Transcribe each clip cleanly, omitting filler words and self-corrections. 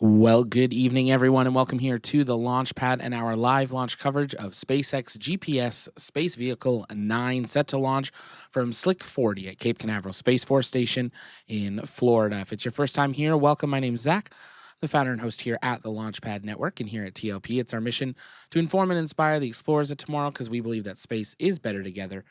Well, good evening, everyone, and welcome here to the launch pad and our live launch coverage of SpaceX GPS Space Vehicle 9 set to launch from Slick 40 at Cape Canaveral Space Force Station in Florida. If it's your first time here, welcome. My name's Zach, the founder and host here at the Launchpad Network, and here at TLP, it's our mission to inform and inspire the explorers of tomorrow because we believe that space is better together.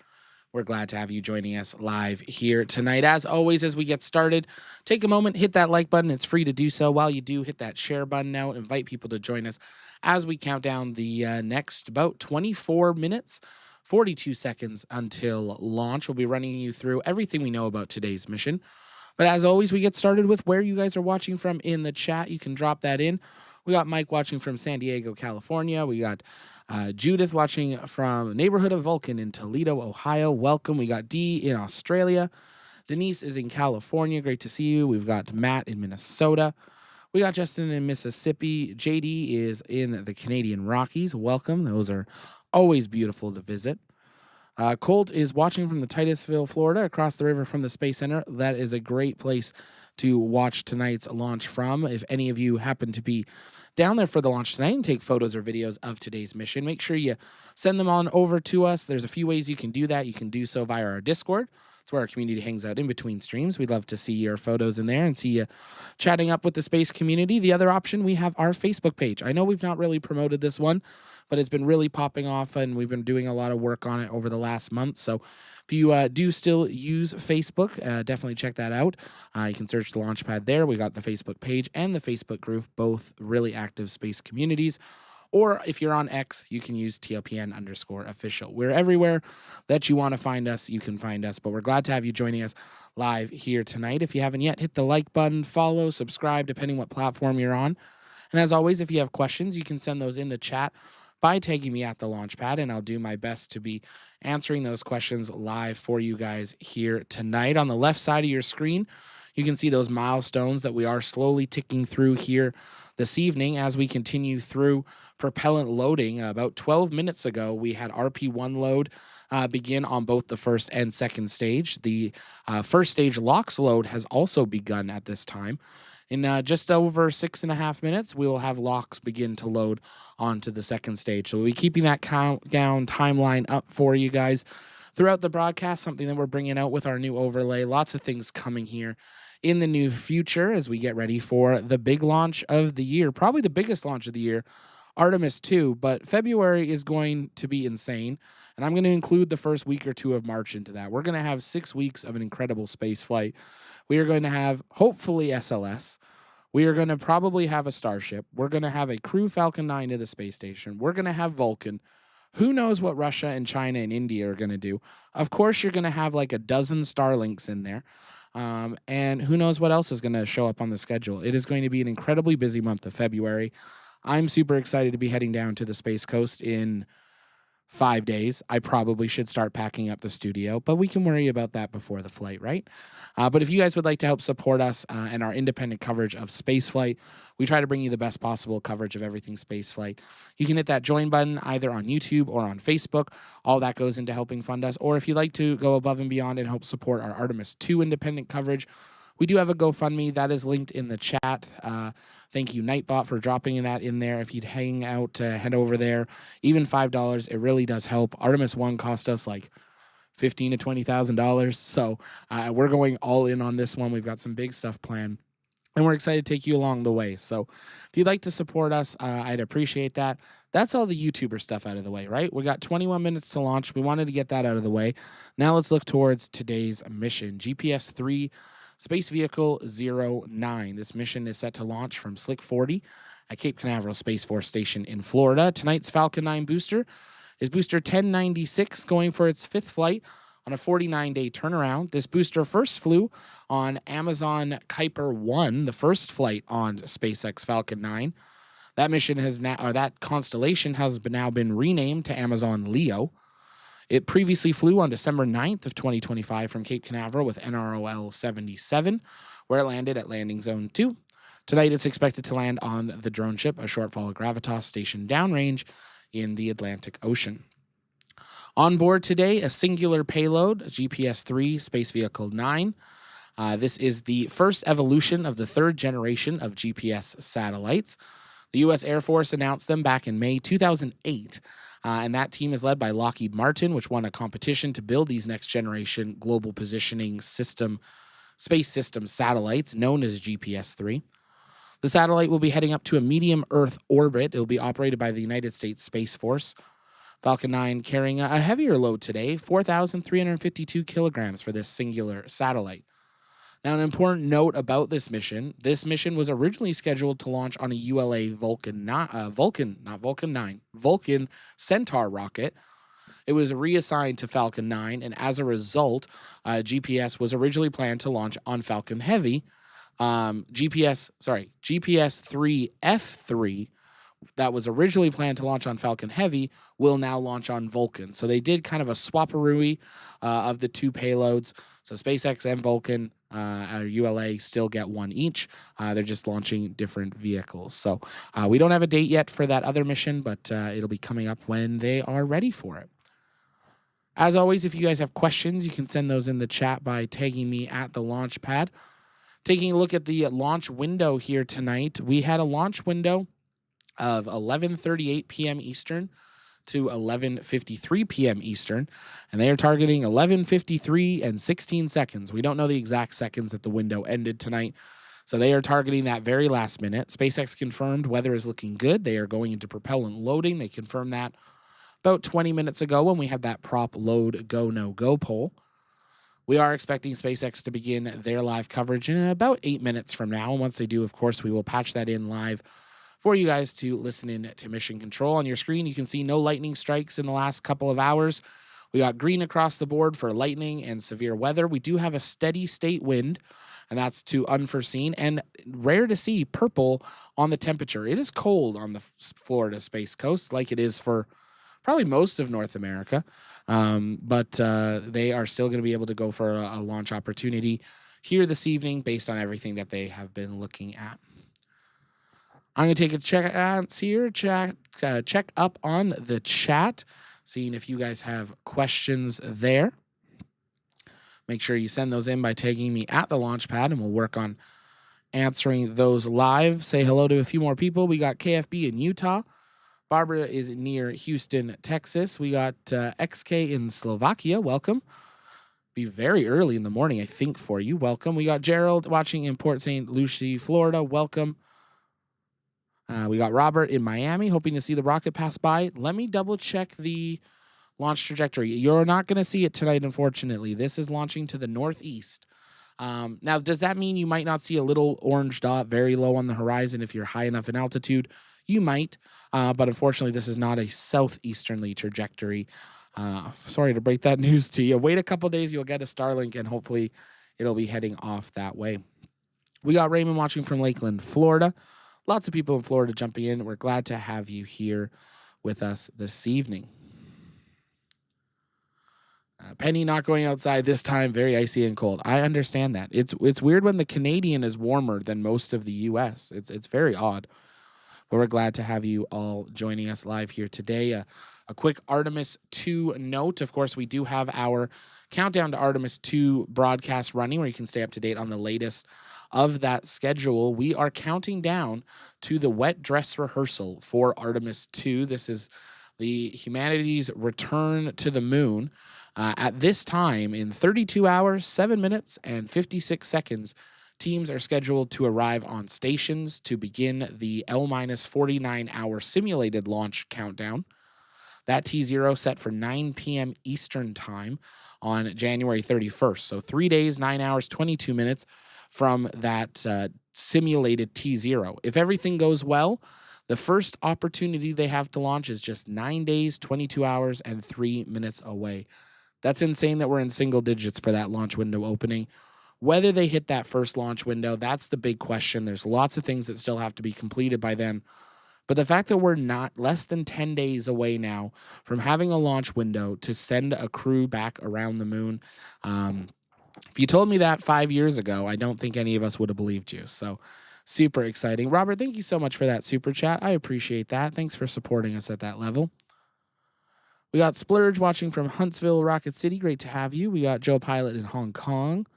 We're glad to have you joining us live here tonight. As always, as we get started, take a moment, hit that like button. It's free to do so. While you do, hit that share button now. Invite people to join us as we count down the next about 24 minutes, 42 seconds until launch. We'll be running you through everything we know about today's mission. But as always, we get started with where you guys are watching from in the chat. You can drop that in. We got Mike watching from San Diego, California. We got Judith watching from neighborhood of Vulcan in Toledo, Ohio. Welcome. We got Dee in Australia. Denise is in California. Great to see you. We've got Matt in Minnesota. We got Justin in Mississippi. JD is in the Canadian Rockies. Welcome. Those are always beautiful to visit. Colt is watching from the Titusville, Florida, across the river from the Space Center. That is a great place to watch tonight's launch from. If any of you happen to be down there for the launch tonight and take photos or videos of today's mission, make sure you send them on over to us. There's a few ways you can do that. You can do so via our Discord. It's where our community hangs out in between streams. We'd love to see your photos in there and see you chatting up with the space community. The other option, we have our Facebook page. I know we've not really promoted this one, but it's been really popping off, and we've been doing a lot of work on it over the last month. So if you do still use Facebook, definitely check that out. You can search the Launchpad there. We got the Facebook page and the Facebook group, both really active space communities. Or if you're on X, you can use TLPN_official. We're everywhere that you want to find us, you can find us. But we're glad to have you joining us live here tonight. If you haven't yet, hit the like button, follow, subscribe, depending what platform you're on. And as always, if you have questions, you can send those in the chat by tagging me at the Launchpad, and I'll do my best to be answering those questions live for you guys here tonight. On the left side of your screen, you can see those milestones that we are slowly ticking through here this evening as we continue through propellant loading. About 12 minutes ago, we had RP1 load begin on both the first and second stage. The first stage LOX load has also begun at this time. In just over 6.5 minutes, we will have LOX begin to load onto the second stage. So we'll be keeping that countdown timeline up for you guys throughout the broadcast, something that we're bringing out with our new overlay. Lots of things coming here in the new future as we get ready for the big launch of the year, probably the biggest launch of the year, Artemis II. But February is going to be insane, and I'm going to include the first week or two of March into that. We're going to have 6 weeks of an incredible space flight. We are going to have, hopefully, SLS. We are going to probably have a Starship. We're going to have a crew Falcon 9 to the space station. We're going to have Vulcan. Who knows what Russia and China and India are going to do? Of course, you're going to have like a dozen Starlinks in there. And who knows what else is going to show up on the schedule. It is going to be an incredibly busy month of February. I'm super excited to be heading down to the Space Coast in 5 days. I probably should start packing up the studio, but we can worry about that before the flight, right? But if you guys would like to help support us and our independent coverage of spaceflight, we try to bring you the best possible coverage of everything spaceflight. You can hit that join button either on YouTube or on Facebook. All that goes into helping fund us. Or if you'd like to go above and beyond and help support our Artemis II independent coverage, we do have a GoFundMe that is linked in the chat. Thank you, Nightbot, for dropping that in there. If you'd hang out, head over there. Even $5, it really does help. Artemis 1 cost us like $15,000 to $20,000. So we're going all in on this one. We've got some big stuff planned, and we're excited to take you along the way. So if you'd like to support us, I'd appreciate that. That's all the YouTuber stuff out of the way, right? We got 21 minutes to launch. We wanted to get that out of the way. Now let's look towards today's mission, GPS III Space Vehicle 09. This mission is set to launch from Slick 40 at Cape Canaveral Space Force Station in Florida. Tonight's Falcon 9 booster is booster 1096, going for its 5th flight on a 49-day turnaround. This booster first flew on Amazon Kuiper 1, the first flight on SpaceX Falcon 9. That mission has now, or that constellation has now been renamed to Amazon Leo. It previously flew on December 9th of 2025 from Cape Canaveral with NROL 77, where it landed at Landing Zone 2. Tonight, it's expected to land on the drone ship, a Shortfall Gravitas station downrange in the Atlantic Ocean. On board today, a singular payload, GPS III Space Vehicle 9. This is the first evolution of the third generation of GPS satellites. The U.S. Air Force announced them back in May 2008, and that team is led by Lockheed Martin, which won a competition to build these next-generation global positioning system space system satellites known as GPS-3. The satellite will be heading up to a medium Earth orbit. It will be operated by the United States Space Force. Falcon 9 carrying a heavier load today, 4,352 kilograms for this singular satellite. Now, an important note about this mission was originally scheduled to launch on a ULA Vulcan Centaur rocket. It was reassigned to Falcon 9, and as a result, GPS was originally planned to launch on Falcon Heavy. GPS III F3 that was originally planned to launch on Falcon Heavy will now launch on Vulcan. So they did kind of a swapperooey of the two payloads. So SpaceX and Vulcan ULA still get one each. They're just launching different vehicles. So we don't have a date yet for that other mission, but it'll be coming up when they are ready for it. As always, if you guys have questions, you can send those in the chat by tagging me at the launch pad. Taking a look at the launch window here tonight, we had a launch window of 11:38 p.m. Eastern to 11:53 p.m. Eastern, and they are targeting 11:53 and 16 seconds. We don't know the exact seconds that the window ended tonight, so they are targeting that very last minute. SpaceX confirmed weather is looking good. They are going into propellant loading. They confirmed that about 20 minutes ago when we had that prop load go, no go poll. We are expecting SpaceX to begin their live coverage in about 8 minutes from now. And once they do, of course, we will patch that in live for you guys to listen in to Mission Control. On your screen, you can see no lightning strikes in the last couple of hours. We got green across the board for lightning and severe weather. We do have a steady state wind, and that's to unforeseen, and rare to see purple on the temperature. It is cold on the Florida Space Coast, like it is for probably most of North America, but they are still going to be able to go for a launch opportunity here this evening based on everything that they have been looking at. I'm going to take a chance here, check up on the chat, seeing if you guys have questions there. Make sure you send those in by tagging me at the launch pad, and we'll work on answering those live. Say hello to a few more people. We got KFB in Utah. Barbara is near Houston, Texas. We got XK in Slovakia. Welcome. Be very early in the morning, I think, for you. Welcome. We got Gerald watching in Port St. Lucie, Florida. Welcome. We got Robert in Miami, hoping to see the rocket pass by. Let me double check the launch trajectory. You're not going to see it tonight, unfortunately. This is launching to the northeast. Now, does that mean you might not see a little orange dot very low on the horizon if you're high enough in altitude? You might, but unfortunately, this is not a southeasterly trajectory. Sorry to break that news to you. Wait a couple days, you'll get a Starlink, and hopefully it'll be heading off that way. We got Raymond watching from Lakeland, Florida. Lots of people in Florida jumping in. We're glad to have you here with us this evening. Penny not going outside this time, very icy and cold. I understand that. It's weird when the Canadian is warmer than most of the U.S. It's very odd. But we're glad to have you all joining us live here today. A quick Artemis II note. Of course, we do have our Countdown to Artemis II broadcast running where you can stay up to date on the latest of that schedule. We are counting down to the wet dress rehearsal for Artemis II. This is the humanity's return to the moon. At this time, in 32 hours, 7 minutes, and 56 seconds, teams are scheduled to arrive on stations to begin the L-49-hour simulated launch countdown. That T0 set for 9 p.m. Eastern time on January 31st. So 3 days, 9 hours, 22 minutes from that simulated T0. If everything goes well, the first opportunity they have to launch is just 9 days, 22 hours, and 3 minutes away. That's insane that we're in single digits for that launch window opening. Whether they hit that first launch window, that's the big question. There's lots of things that still have to be completed by then. But the fact that we're not less than 10 days away now from having a launch window to send a crew back around the moon, if you told me that 5 years ago, I don't think any of us would have believed you. So super exciting. Robert, thank you so much for that super chat. I appreciate that. Thanks for supporting us at that level. We got Splurge watching from Huntsville, Rocket City. Great to have you. We got Joe Pilot in Hong Kong.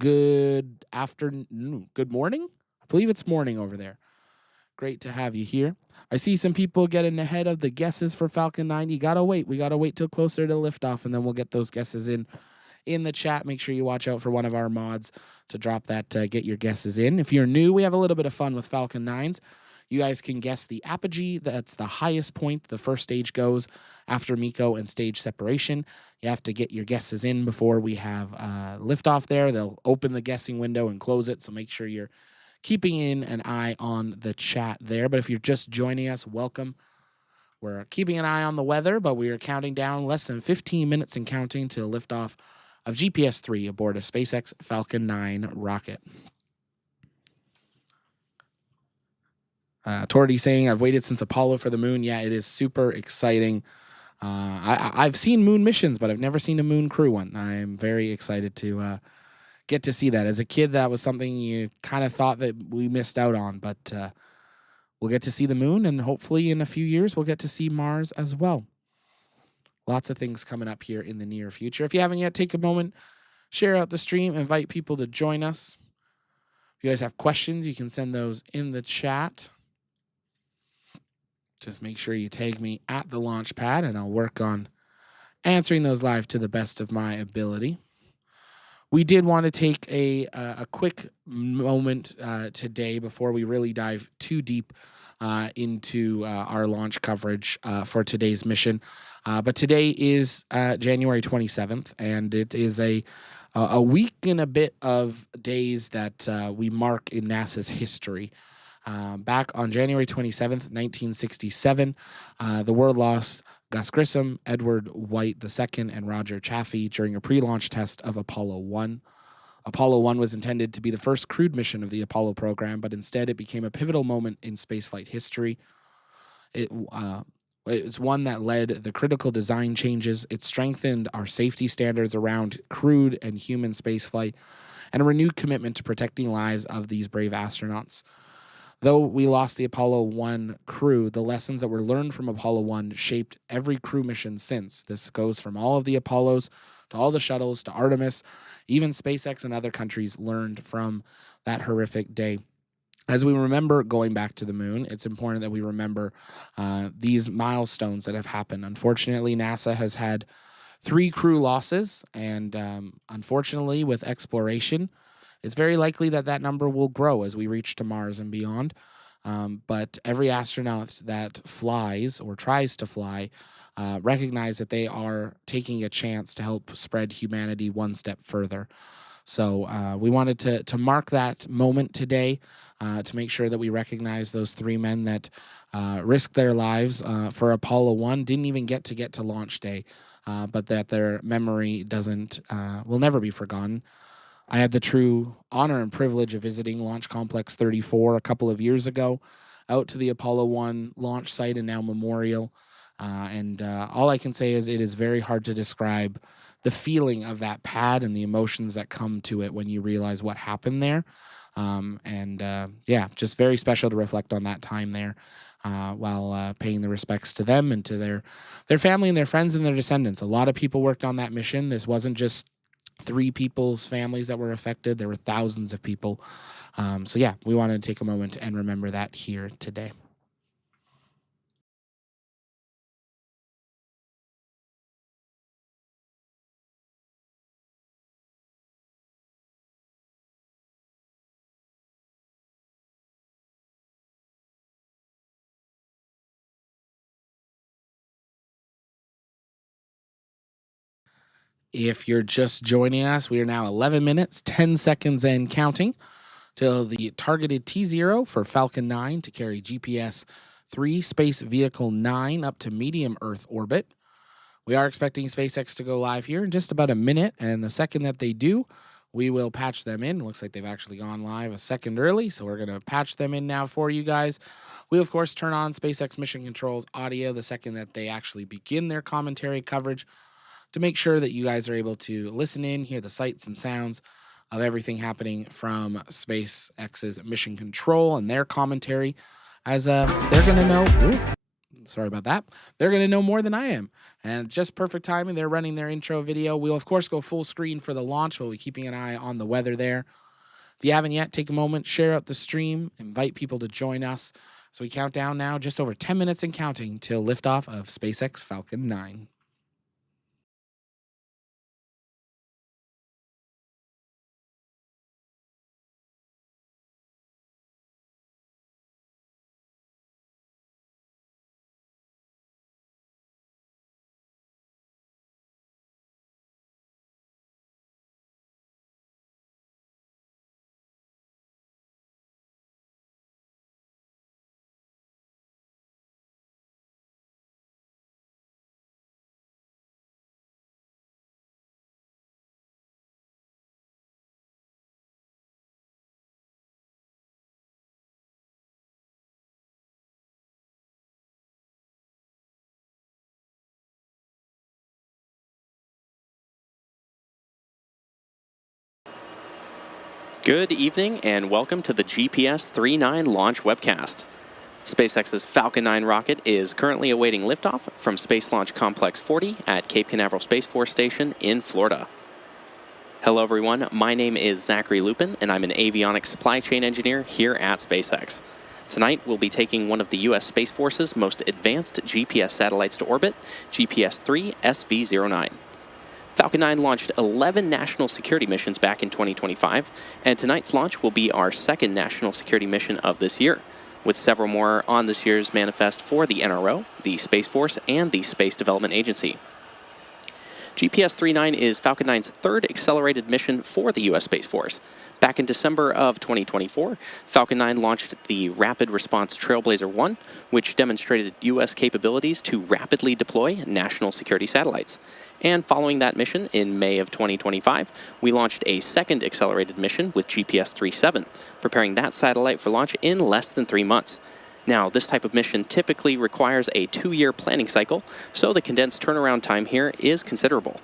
good afternoon, good morning. I believe it's morning over there. Great to have you here. I see some people getting ahead of the guesses for Falcon 9. You gotta wait. We gotta wait till closer to liftoff, and then we'll get those guesses in the chat. Make sure you watch out for one of our mods to drop that, get your guesses in. If you're new, we have a little bit of fun with Falcon 9s. You guys can guess the apogee. That's the highest point the first stage goes after MECO and stage separation. You have to get your guesses in before we have liftoff there. They'll open the guessing window and close it, so make sure you're keeping in an eye on the chat there. But if you're just joining us, welcome. We're keeping an eye on the weather, but we are counting down less than 15 minutes and counting to liftoff of GPS 3 aboard a SpaceX Falcon 9 rocket. Tordy saying, I've waited since Apollo for the moon. Yeah, it is super exciting. I've seen moon missions, but I've never seen a moon crew one. I'm very excited to get to see that. As a kid, that was something you kind of thought that we missed out on, but we'll get to see the moon, and hopefully in a few years, we'll get to see Mars as well. Lots of things coming up here in the near future. If you haven't yet, take a moment, share out the stream, invite people to join us. If you guys have questions, you can send those in the chat. Just make sure you tag me at the launch pad, and I'll work on answering those live to the best of my ability. We did want to take a quick moment today before we really dive too deep into our launch coverage for today's mission. But today is January 27th, and it is a week and a bit of days that we mark in NASA's history. Back on January 27th, 1967, the world lost Gus Grissom, Edward White II, and Roger Chaffee during a pre-launch test of Apollo 1. Apollo 1 was intended to be the first crewed mission of the Apollo program, but instead it became a pivotal moment in spaceflight history. It was one that led the critical design changes. It strengthened our safety standards around crewed and human spaceflight, and a renewed commitment to protecting lives of these brave astronauts. Though we lost the Apollo 1 crew, the lessons that were learned from Apollo 1 shaped every crew mission since. This goes from all of the Apollos to all the shuttles to Artemis. Even SpaceX and other countries learned from that horrific day. As we remember going back to the moon, it's important that we remember these milestones that have happened. Unfortunately, NASA has had 3 crew losses, and unfortunately, with exploration, it's very likely that that number will grow as we reach to Mars and beyond. But every astronaut that flies or tries to fly recognize that they are taking a chance to help spread humanity one step further. So we wanted to mark that moment today to make sure that we recognize those 3 men that risked their lives for Apollo 1, didn't even get to launch day, but that their memory will never be forgotten. I had the true honor and privilege of visiting Launch Complex 34 a couple of years ago, out to the Apollo 1 launch site and now memorial. And all I can say is it is very hard to describe the feeling of that pad and the emotions that come to it when you realize what happened there. Yeah, just very special to reflect on that time there while paying the respects to them and to their family and their friends and their descendants. A lot of people worked on that mission. This wasn't just 3 people's families that were affected. There were thousands of people. So yeah, we wanted to take a moment and remember that here today. If you're just joining us, we are now 11 minutes, 10 seconds and counting till the targeted T0 for Falcon 9 to carry GPS 3 Space Vehicle 9 up to medium Earth orbit. We are expecting SpaceX to go live here in just about a minute, and the second that they do, we will patch them in. It looks like they've actually gone live a second early, so we're going to patch them in now for you guys. We'll, of course, turn on SpaceX Mission Control's audio the second that they actually begin their commentary coverage, to make sure that you guys are able to listen in, hear the sights and sounds of everything happening from SpaceX's Mission Control and their commentary, as they're going to know. Sorry about that. They're going to know more than I am. And just perfect timing. They're running their intro video. We'll, of course, go full screen for the launch, but we'll be keeping an eye on the weather there. If you haven't yet, take a moment, share out the stream, invite people to join us. So we count down now, just over 10 minutes and counting, till liftoff of SpaceX Falcon 9. Good evening and welcome to the GPS III-09 launch webcast. SpaceX's Falcon 9 rocket is currently awaiting liftoff from Space Launch Complex 40 at Cape Canaveral Space Force Station in Florida. Hello everyone, my name is Zachary Lupin and I'm an avionics supply chain engineer here at SpaceX. Tonight we'll be taking one of the U.S. Space Force's most advanced GPS satellites to orbit, GPS III SV09. Falcon 9 launched 11 national security missions back in 2025, and tonight's launch will be our second national security mission of this year, with several more on this year's manifest for the NRO, the Space Force, and the Space Development Agency. GPS III-09 is Falcon 9's third accelerated mission for the U.S. Space Force. Back in December of 2024, Falcon 9 launched the Rapid Response Trailblazer 1, which demonstrated U.S. capabilities to rapidly deploy national security satellites. And following that mission, in May of 2025, we launched a second accelerated mission with GPS III-7, preparing that satellite for launch in less than 3 months. Now, this type of mission typically requires a 2-year planning cycle, so the condensed turnaround time here is considerable.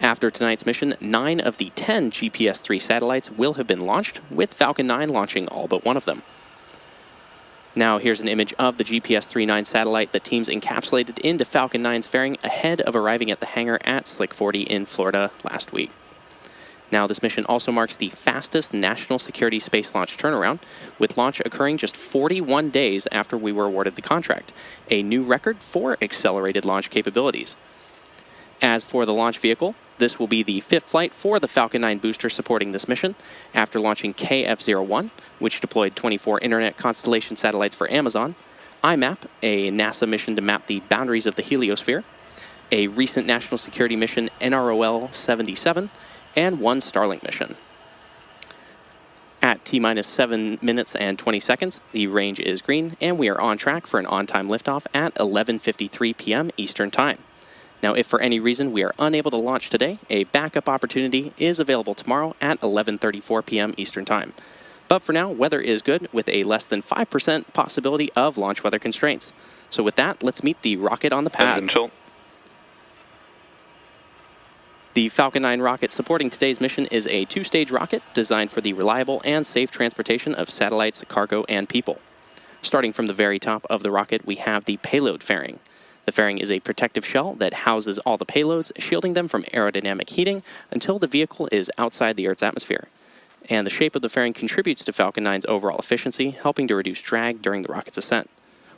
After tonight's mission, 9 of the 10 GPS III satellites will have been launched, with Falcon 9 launching all but one of them. Now here's an image of the GPS III-09 satellite that teams encapsulated into Falcon 9's fairing ahead of arriving at the hangar at Slick 40 in Florida last week. Now this mission also marks the fastest national security space launch turnaround, with launch occurring just 41 days after we were awarded the contract, a new record for accelerated launch capabilities. As for the launch vehicle, this will be the 5th flight for the Falcon 9 booster supporting this mission, after launching KF-01, which deployed 24 Internet constellation satellites for Amazon, IMAP, a NASA mission to map the boundaries of the heliosphere, a recent national security mission NROL-77, and 1 Starlink mission. At T-minus 7 minutes and 20 seconds, the range is green, and we are on track for an on-time liftoff at 11:53 p.m. Eastern Time. Now, if for any reason we are unable to launch today, a backup opportunity is available tomorrow at 11:34 p.m. Eastern Time. But for now, weather is good, with a less than 5% possibility of launch weather constraints. So with that, let's meet the rocket on the pad. The Falcon 9 rocket supporting today's mission is a 2-stage rocket designed for the reliable and safe transportation of satellites, cargo, and people. Starting from the very top of the rocket, we have the payload fairing. The fairing is a protective shell that houses all the payloads, shielding them from aerodynamic heating until the vehicle is outside the Earth's atmosphere. And the shape of the fairing contributes to Falcon 9's overall efficiency, helping to reduce drag during the rocket's ascent.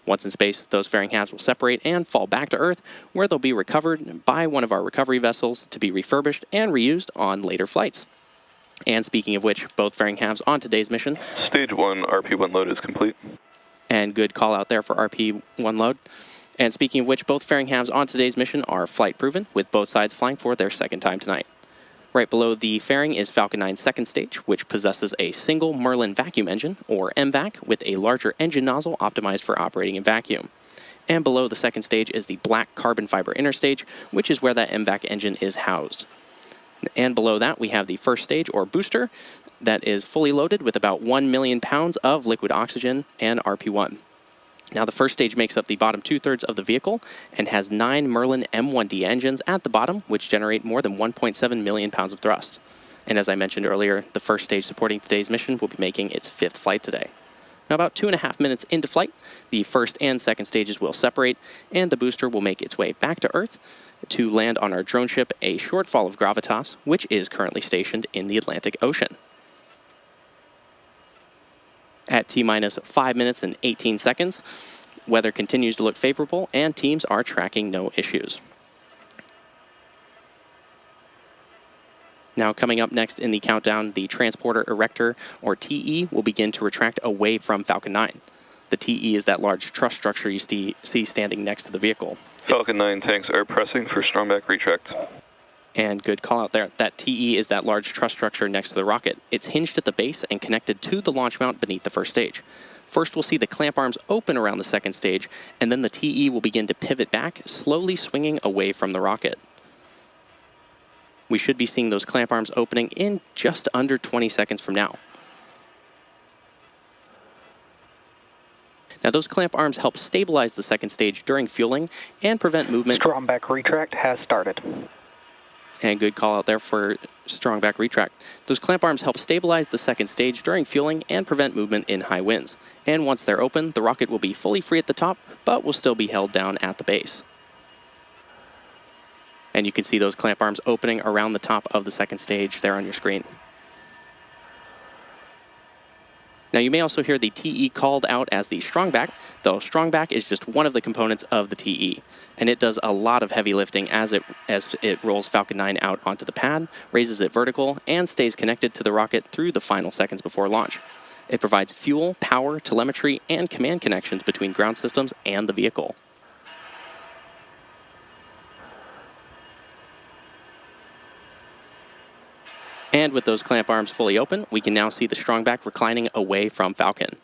Once in space, those fairing halves will separate and fall back to Earth, where they'll be recovered by one of our recovery vessels to be refurbished and reused on later flights. And speaking of which, both fairing halves on today's mission. Stage 1 RP1 load is complete. And good call out there for RP1 load. And speaking of which, both fairing halves on today's mission are flight-proven, with both sides flying for their second time tonight. Right below the fairing is Falcon 9's second stage, which possesses a single Merlin vacuum engine, or MVAC, with a larger engine nozzle optimized for operating in vacuum. And below the second stage is the black carbon fiber interstage, which is where that MVAC engine is housed. And below that, we have the first stage, or booster, that is fully loaded with about 1 million pounds of liquid oxygen and RP1. Now, the first stage makes up the bottom 2/3 of the vehicle and has 9 Merlin M1D engines at the bottom, which generate more than 1.7 million pounds of thrust. And as I mentioned earlier, the first stage supporting today's mission will be making its 5th flight today. Now, about 2.5 minutes into flight, the first and second stages will separate, and the booster will make its way back to Earth to land on our drone ship, a shortfall of gravitas, which is currently stationed in the Atlantic Ocean. At T-minus 5 minutes and 18 seconds, weather continues to look favorable, and teams are tracking no issues. Now, coming up next in the countdown, the transporter erector, or TE, will begin to retract away from Falcon 9. The TE is that large truss structure you see standing next to the vehicle. Falcon 9 tanks are pressing for strongback retract. And good call out there. That TE is that large truss structure next to the rocket. It's hinged at the base and connected to the launch mount beneath the first stage. First, we'll see the clamp arms open around the second stage, and then the TE will begin to pivot back, slowly swinging away from the rocket. We should be seeing those clamp arms opening in just under 20 seconds from now. Now, those clamp arms help stabilize the second stage during fueling and prevent movement. Strongback retract has started. And good call out there for strongback retract. Those clamp arms help stabilize the second stage during fueling and prevent movement in high winds. And once they're open, the rocket will be fully free at the top, but will still be held down at the base. And you can see those clamp arms opening around the top of the second stage there on your screen. Now, you may also hear the TE called out as the strongback, though strongback is just one of the components of the TE, and it does a lot of heavy lifting as it rolls Falcon 9 out onto the pad, raises it vertical, and stays connected to the rocket through the final seconds before launch. It provides fuel, power, telemetry, and command connections between ground systems and the vehicle. And with those clamp arms fully open, we can now see the strongback reclining away from Falcon.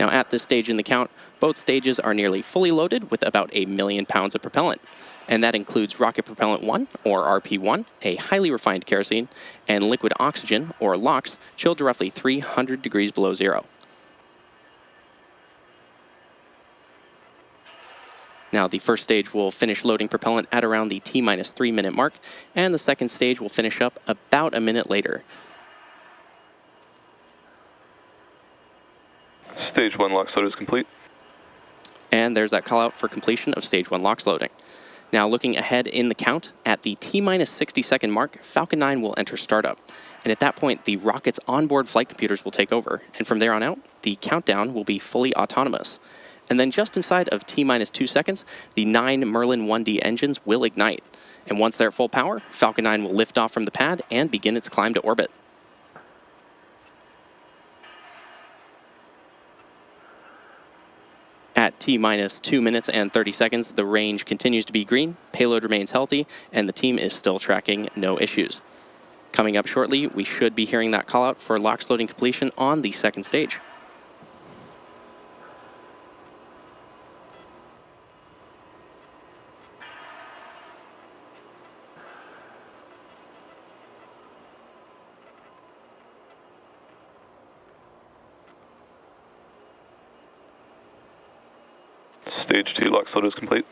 Now, at this stage in the count, both stages are nearly fully loaded with about 1 million pounds of propellant. And that includes rocket propellant 1, or RP1, a highly refined kerosene, and liquid oxygen, or LOX, chilled to roughly 300 degrees below zero. Now, the first stage will finish loading propellant at around the T-minus 3 minute mark, and the second stage will finish up about a minute later. Stage 1 LOX load is complete. And there's that call out for completion of Stage 1 LOX loading. Now, looking ahead in the count, at the T-minus 60 second mark, Falcon 9 will enter startup. And at that point, the rocket's onboard flight computers will take over. And from there on out, the countdown will be fully autonomous. And then just inside of T-minus 2 seconds, the 9 Merlin 1D engines will ignite. And once they're at full power, Falcon 9 will lift off from the pad and begin its climb to orbit. At T-minus 2 minutes and 30 seconds, the range continues to be green, payload remains healthy, and the team is still tracking no issues. Coming up shortly, we should be hearing that call out for LOX loading completion on the second stage. Stage 2 LOX load is complete.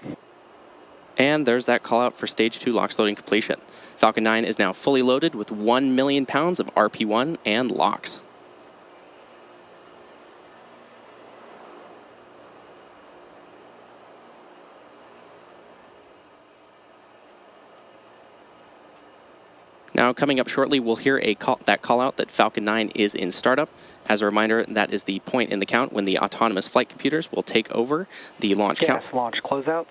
And there's that call out for Stage 2 LOX loading completion. Falcon 9 is now fully loaded with 1 million pounds of RP1 and LOX. Now, coming up shortly, we'll hear that call out that Falcon 9 is in startup. As a reminder, that is the point in the count when the autonomous flight computers will take over the launch count. Gas launch closeouts.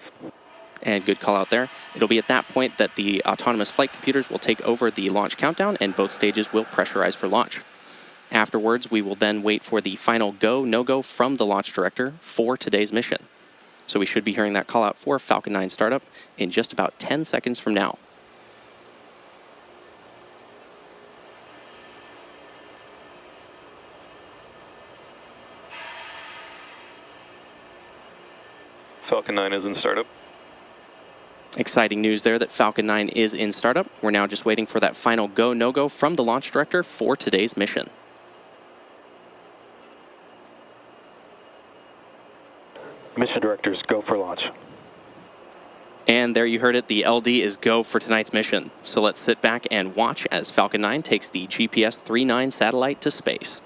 And good call out there. It'll be at that point that the autonomous flight computers will take over the launch countdown and both stages will pressurize for launch. Afterwards, we will then wait for the final go, no-go from the launch director for today's mission. So we should be hearing that call out for Falcon 9 startup in just about 10 seconds from now. Falcon 9 is in startup. Exciting news there that Falcon 9 is in startup. We're now just waiting for that final go, no-go from the launch director for today's mission. Mission directors, go for launch. And there you heard it, the LD is go for tonight's mission. So let's sit back and watch as Falcon 9 takes the GPS III SV09 satellite to space.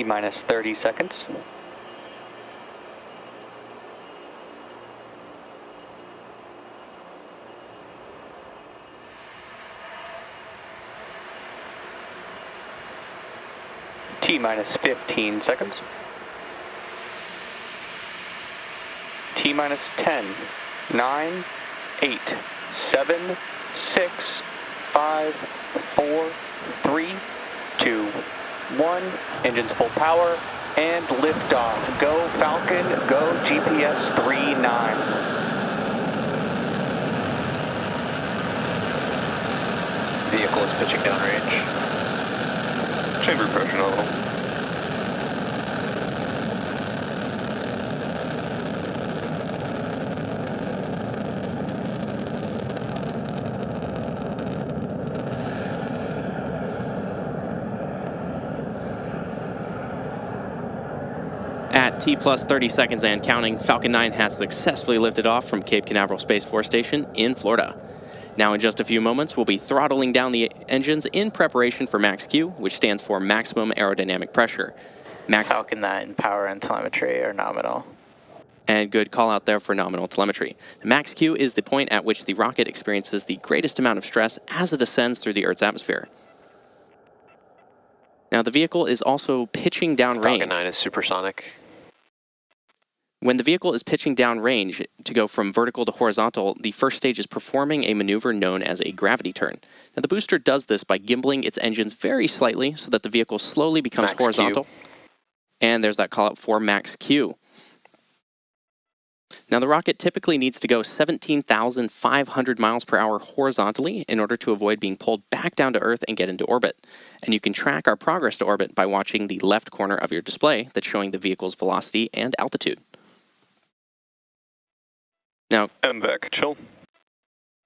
T minus 30 seconds. T minus 15 seconds. T minus 10, 9, 8, 7, 6, 5, 4, 3, 2, 1. Engines full power and liftoff. Go Falcon, go GPS 39. Vehicle is pitching downrange. Chamber pressure nominal. At T plus 30 seconds and counting, Falcon 9 has successfully lifted off from Cape Canaveral Space Force Station in Florida. Now in just a few moments, we'll be throttling down the engines in preparation for Max Q, which stands for Maximum Aerodynamic Pressure. Falcon 9 power and telemetry are nominal. And good call out there for nominal telemetry. The Max Q is the point at which the rocket experiences the greatest amount of stress as it ascends through the Earth's atmosphere. Now the vehicle is also pitching downrange. Falcon 9 is supersonic. When the vehicle is pitching downrange to go from vertical to horizontal, the first stage is performing a maneuver known as a gravity turn. Now the booster does this by gimbling its engines very slightly so that the vehicle slowly becomes Max horizontal. Q. And there's that call out for Max Q. Now the rocket typically needs to go 17,500 miles per hour horizontally in order to avoid being pulled back down to Earth and get into orbit. And you can track our progress to orbit by watching the left corner of your display that's showing the vehicle's velocity and altitude. Now, MVAC, chill.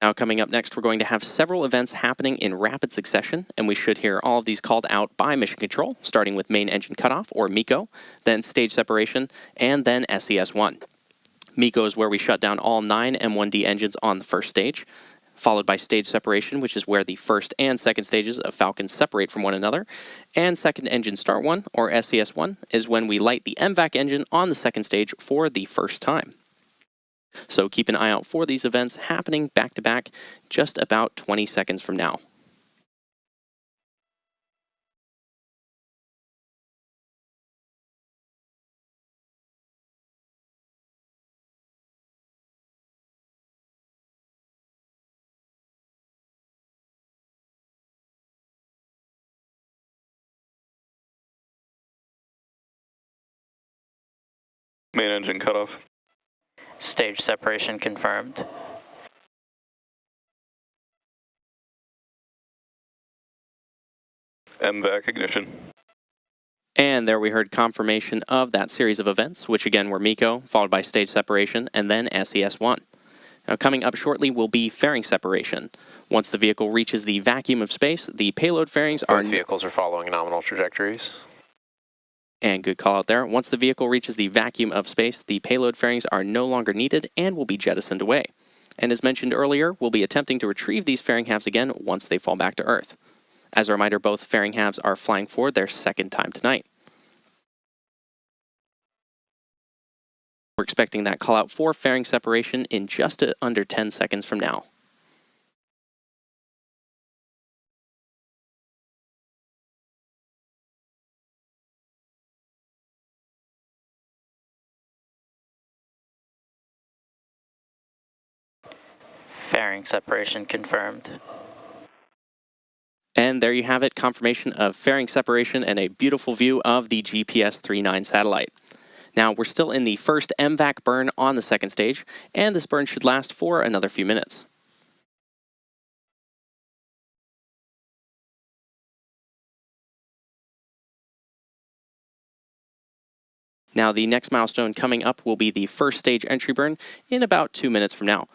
Now coming up next, we're going to have several events happening in rapid succession, and we should hear all of these called out by Mission Control, starting with main engine cutoff, or MECO, then stage separation, and then SES-1. MECO is where we shut down all 9 M1D engines on the first stage, followed by stage separation, which is where the first and second stages of Falcon separate from one another, and second engine start 1, or SES-1, is when we light the MVAC engine on the second stage for the first time. So keep an eye out for these events happening back-to-back just about 20 seconds from now. Main engine cutoff. Stage separation confirmed. MVAC ignition. And there we heard confirmation of that series of events, which again were MECO, followed by stage separation, and then SES-1. Now coming up shortly will be fairing separation. Once the vehicle reaches the vacuum of space, the payload fairings are... Both vehicles are following nominal trajectories. And good call out there. Once the vehicle reaches the vacuum of space, the payload fairings are no longer needed and will be jettisoned away. And as mentioned earlier, we'll be attempting to retrieve these fairing halves again once they fall back to Earth. As a reminder, both fairing halves are flying forward their second time tonight. We're expecting that call out for fairing separation in just under 10 seconds from now. Fairing separation confirmed. And there you have it, confirmation of fairing separation and a beautiful view of the GPS III-09 satellite. Now, we're still in the first MVAC burn on the second stage, and this burn should last for another few minutes. Now, the next milestone coming up will be the first stage entry burn in about 2 minutes from now.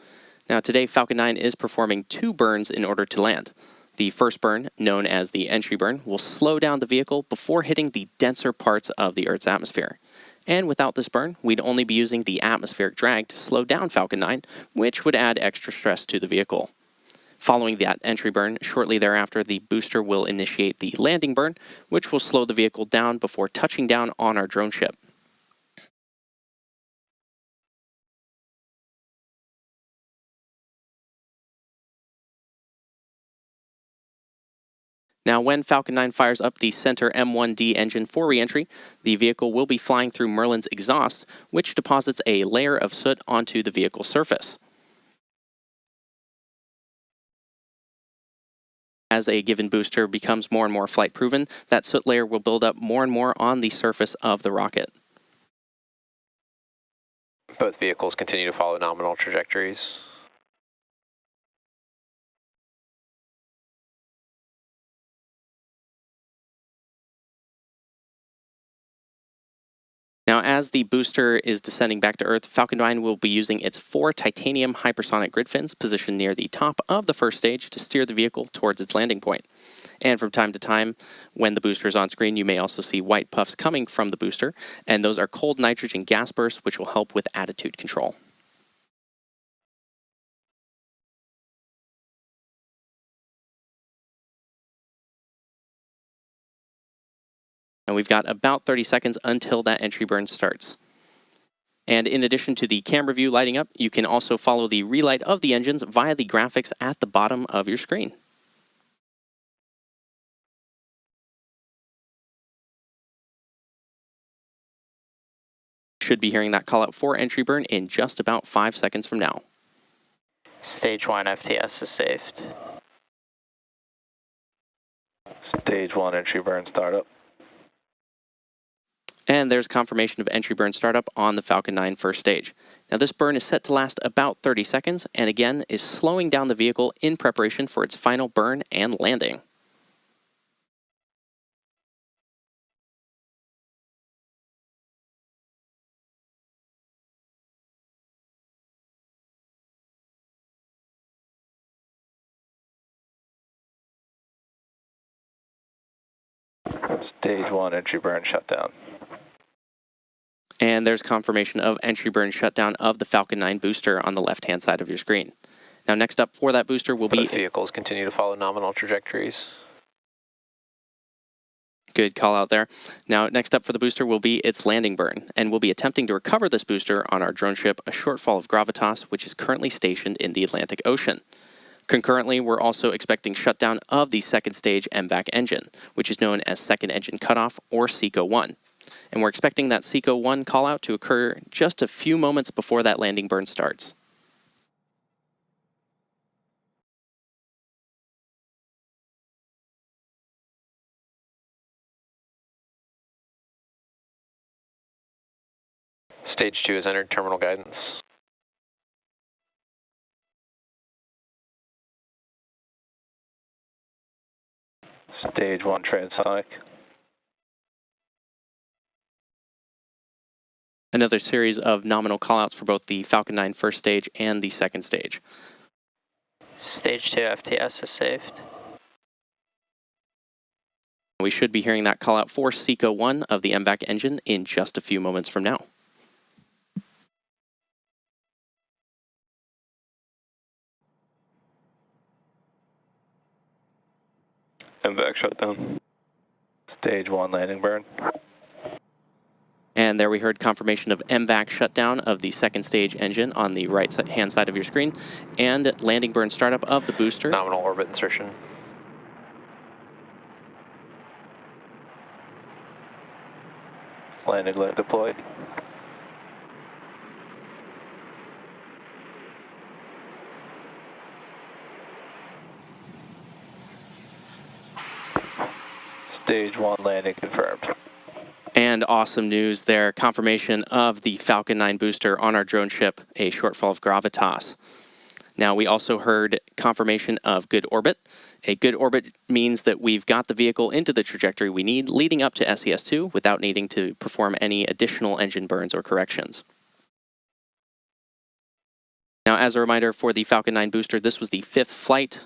Now, today, Falcon 9 is performing 2 burns in order to land. The first burn, known as the entry burn, will slow down the vehicle before hitting the denser parts of the Earth's atmosphere. And without this burn, we'd only be using the atmospheric drag to slow down Falcon 9, which would add extra stress to the vehicle. Following that entry burn, shortly thereafter, the booster will initiate the landing burn, which will slow the vehicle down before touching down on our drone ship. Now, when Falcon 9 fires up the center M1D engine for re-entry, the vehicle will be flying through Merlin's exhaust, which deposits a layer of soot onto the vehicle's surface. As a given booster becomes more and more flight proven, that soot layer will build up more and more on the surface of the rocket. Both vehicles continue to follow nominal trajectories. Now, as the booster is descending back to Earth, Falcon 9 will be using its 4 titanium hypersonic grid fins positioned near the top of the first stage to steer the vehicle towards its landing point. And from time to time, when the booster is on screen, you may also see white puffs coming from the booster, and those are cold nitrogen gas bursts, which will help with attitude control. And we've got about 30 seconds until that entry burn starts. And in addition to the camera view lighting up, you can also follow the relight of the engines via the graphics at the bottom of your screen. Should be hearing that call out for entry burn in just about 5 seconds from now. Stage 1 FTS is saved. Stage 1 entry burn startup. And there's confirmation of entry burn startup on the Falcon 9 first stage. Now, this burn is set to last about 30 seconds and again is slowing down the vehicle in preparation for its final burn and landing. Stage 1 entry burn shutdown. And there's confirmation of entry burn shutdown of the Falcon 9 booster on the left-hand side of your screen. Now, next up for that booster will be... Both vehicles continue to follow nominal trajectories. Good call out there. Now, next up for the booster will be its landing burn, and we'll be attempting to recover this booster on our drone ship, a shortfall of gravitas, which is currently stationed in the Atlantic Ocean. Concurrently, we're also expecting shutdown of the second stage MVAC engine, which is known as second engine cutoff, or SECO-1. And we're expecting that SECO-1 callout to occur just a few moments before that landing burn starts. Stage 2 has entered terminal guidance. Stage 1 transonic. Another series of nominal callouts for both the Falcon 9 first stage and the second stage. Stage 2 FTS is saved. We should be hearing that callout for SECO-1 of the MVAC engine in just a few moments from now. MVAC shutdown. Stage 1 landing burn. And there we heard confirmation of MVAC shutdown of the second stage engine on the right-hand side of your screen, and landing burn startup of the booster. Nominal orbit insertion. Landing leg deployed. Stage 1 landing confirmed. And awesome news there, confirmation of the Falcon 9 booster on our drone ship, a shortfall of gravitas. Now, we also heard confirmation of good orbit. A good orbit means that we've got the vehicle into the trajectory we need leading up to SES-2 without needing to perform any additional engine burns or corrections. Now, as a reminder for the Falcon 9 booster, this was the 5th flight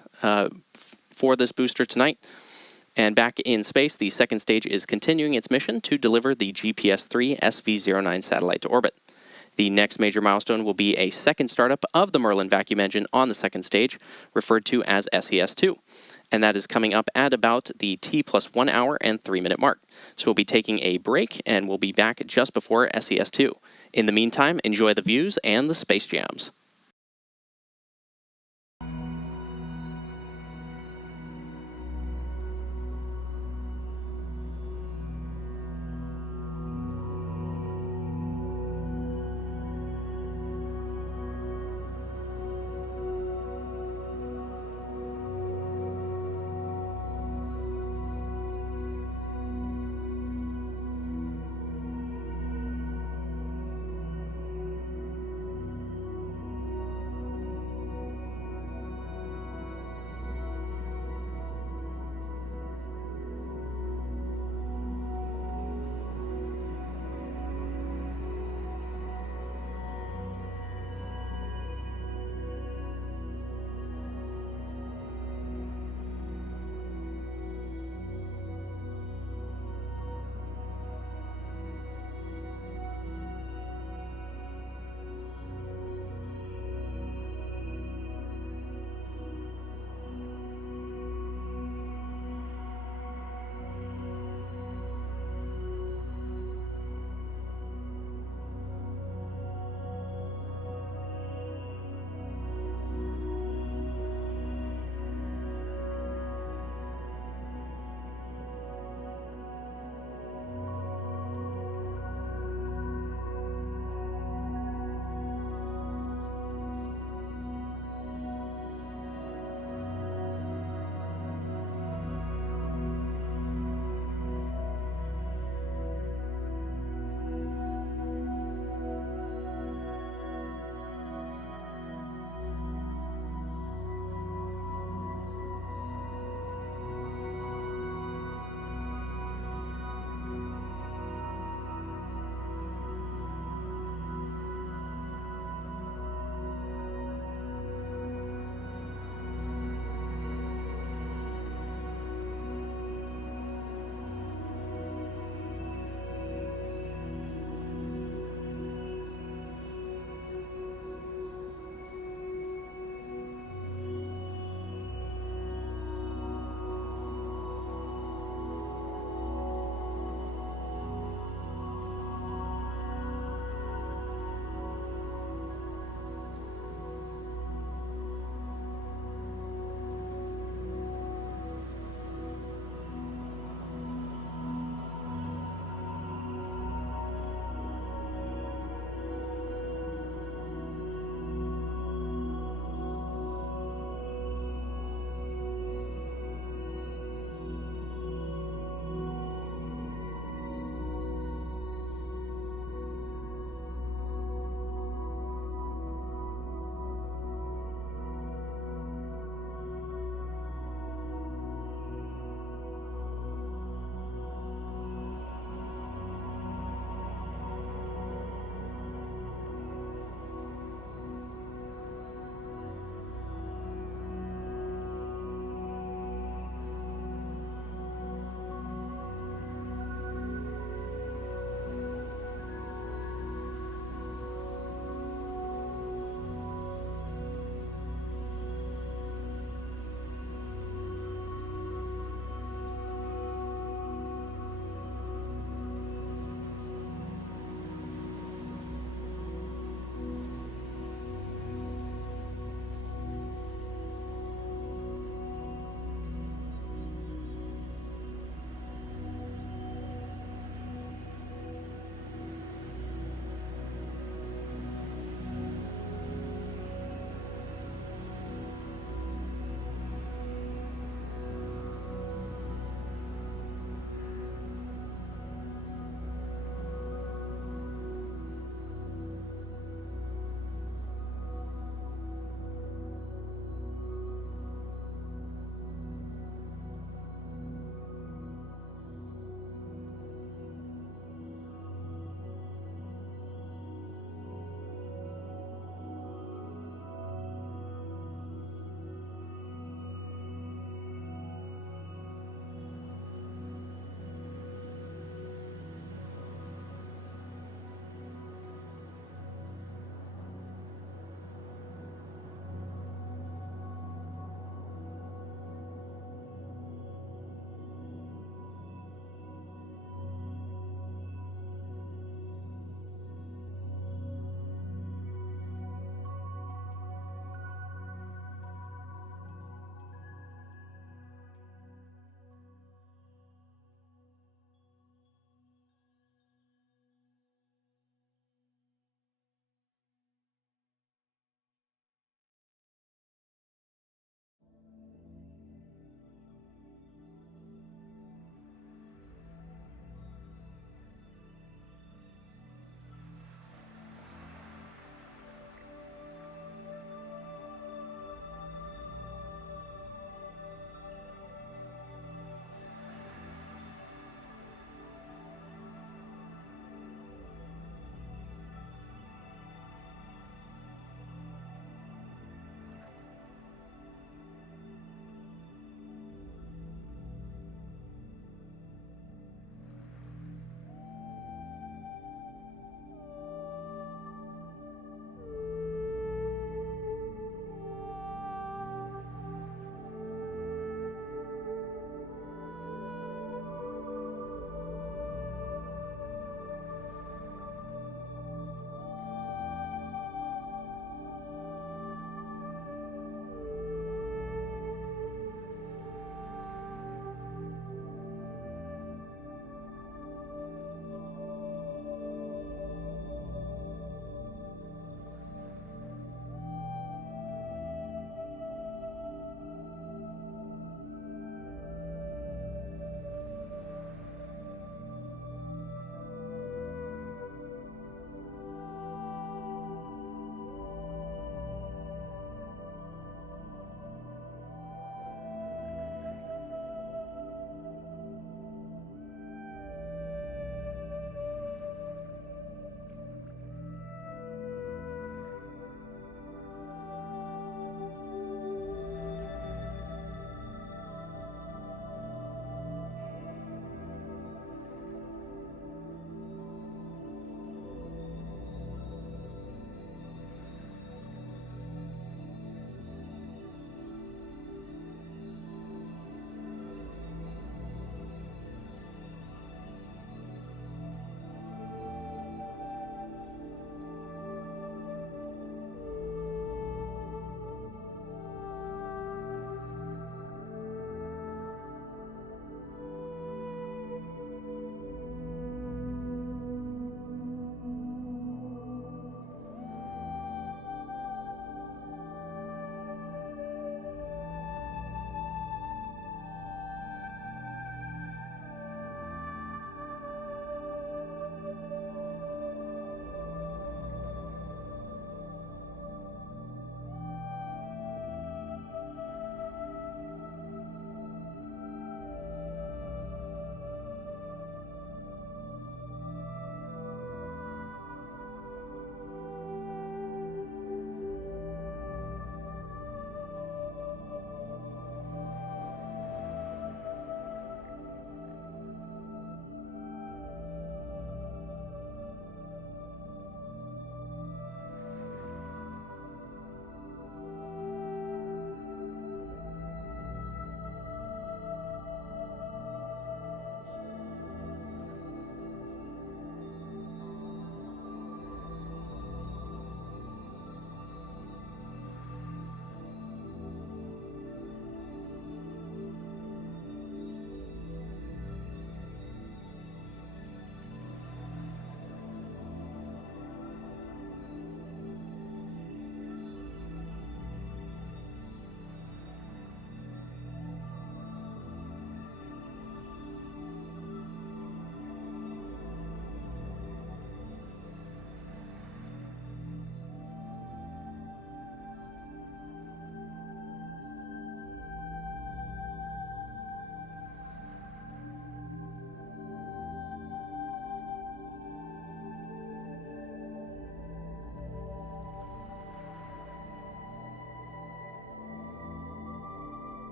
for this booster tonight. And back in space, the second stage is continuing its mission to deliver the GPS III SV09 satellite to orbit. The next major milestone will be a second startup of the Merlin vacuum engine on the second stage, referred to as SES-2. And that is coming up at about the T plus 1 hour and 3 minute mark. So we'll be taking a break and we'll be back just before SES-2. In the meantime, enjoy the views and the space jams.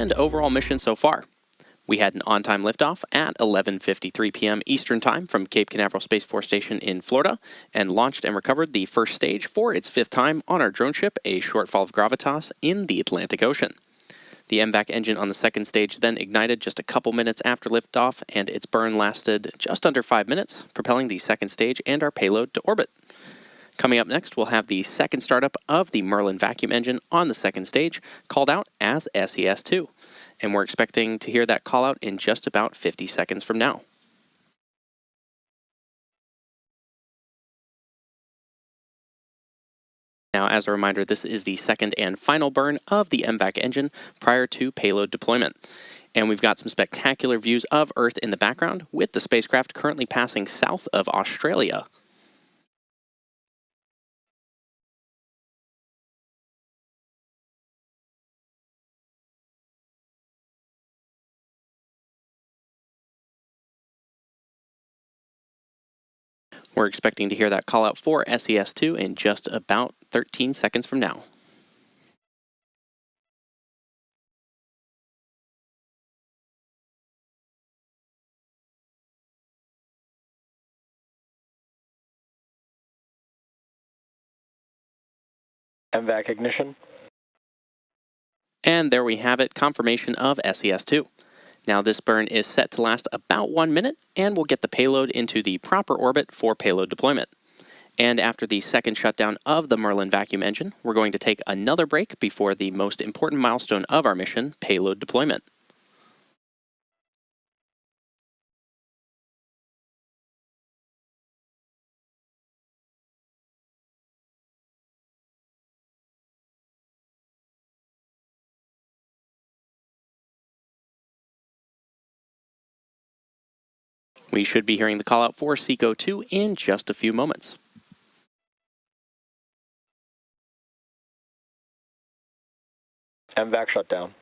And overall mission so far. We had an on-time liftoff at 11:53 p.m. Eastern Time from Cape Canaveral Space Force Station in Florida and launched and recovered the first stage for its 5th time on our drone ship, a shortfall of gravitas in the Atlantic Ocean. The MVAC engine on the second stage then ignited just a couple minutes after liftoff, and its burn lasted just under 5 minutes, propelling the second stage and our payload to orbit. Coming up next, we'll have the second startup of the Merlin vacuum engine on the second stage, called out as SES-2. And we're expecting to hear that call out in just about 50 seconds from now. Now, as a reminder, this is the second and final burn of the MVAC engine prior to payload deployment. And we've got some spectacular views of Earth in the background, with the spacecraft currently passing south of Australia. We're expecting to hear that call out for SES-2 in just about 13 seconds from now. MVAC ignition. And there we have it, confirmation of SES-2. Now this burn is set to last about 1 minute, and we'll get the payload into the proper orbit for payload deployment. And after the second shutdown of the Merlin vacuum engine, we're going to take another break before the most important milestone of our mission, payload deployment. We should be hearing the call out for SECO-2 in just a few moments. MVAC shutdown.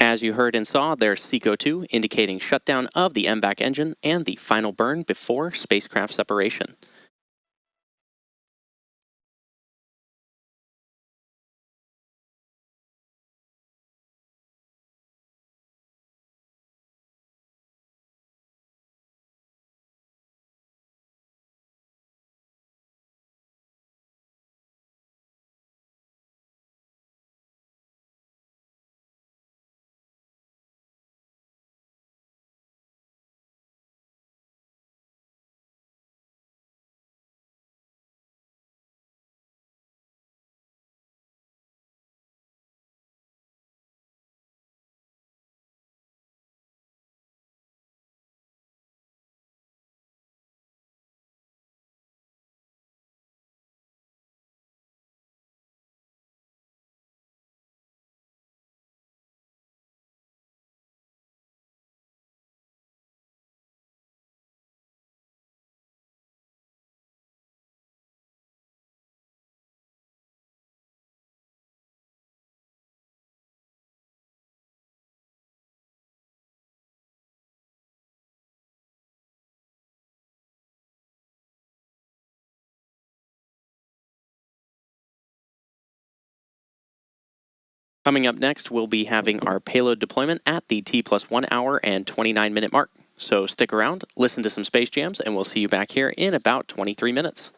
As you heard and saw, there's SECO-2 indicating shutdown of the MVAC engine and the final burn before spacecraft separation. Coming up next, we'll be having our payload deployment at the T+1 hour and 29-minute mark. So stick around, listen to some space jams, and we'll see you back here in about 23 minutes.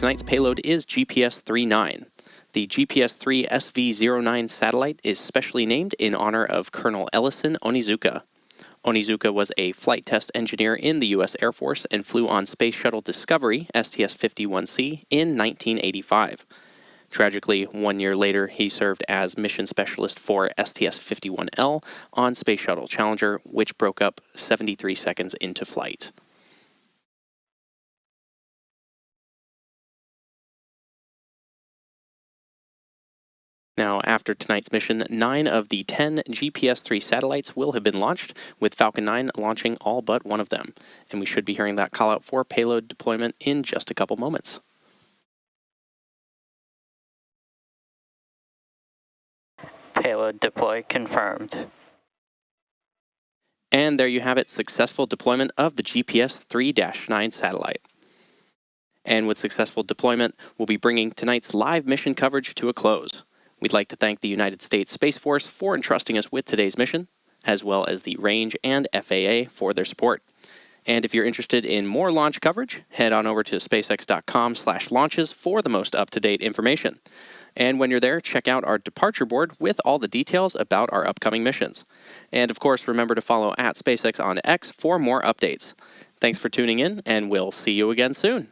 tonight's payload is GPS III-9. The GPS III SV09 satellite is specially named in honor of Colonel Ellison Onizuka. Onizuka was a flight test engineer in the U.S. Air Force and flew on Space Shuttle Discovery, STS-51C, in 1985. Tragically, 1 year later, he served as mission specialist for STS-51L on Space Shuttle Challenger, which broke up 73 seconds into flight. Now, after tonight's mission, 9 of the 10 GPS-3 satellites will have been launched, with Falcon 9 launching all but one of them. And we should be hearing that call out for payload deployment in just a couple moments. Payload deploy confirmed. And there you have it, successful deployment of the GPS 3-9 satellite. And with successful deployment, we'll be bringing tonight's live mission coverage to a close. We'd like to thank the United States Space Force for entrusting us with today's mission, as well as the Range and FAA for their support. And if you're interested in more launch coverage, head on over to spacex.com/launches for the most up-to-date information. And when you're there, check out our departure board with all the details about our upcoming missions. And of course, remember to follow @SpaceX on X for more updates. Thanks for tuning in, and we'll see you again soon.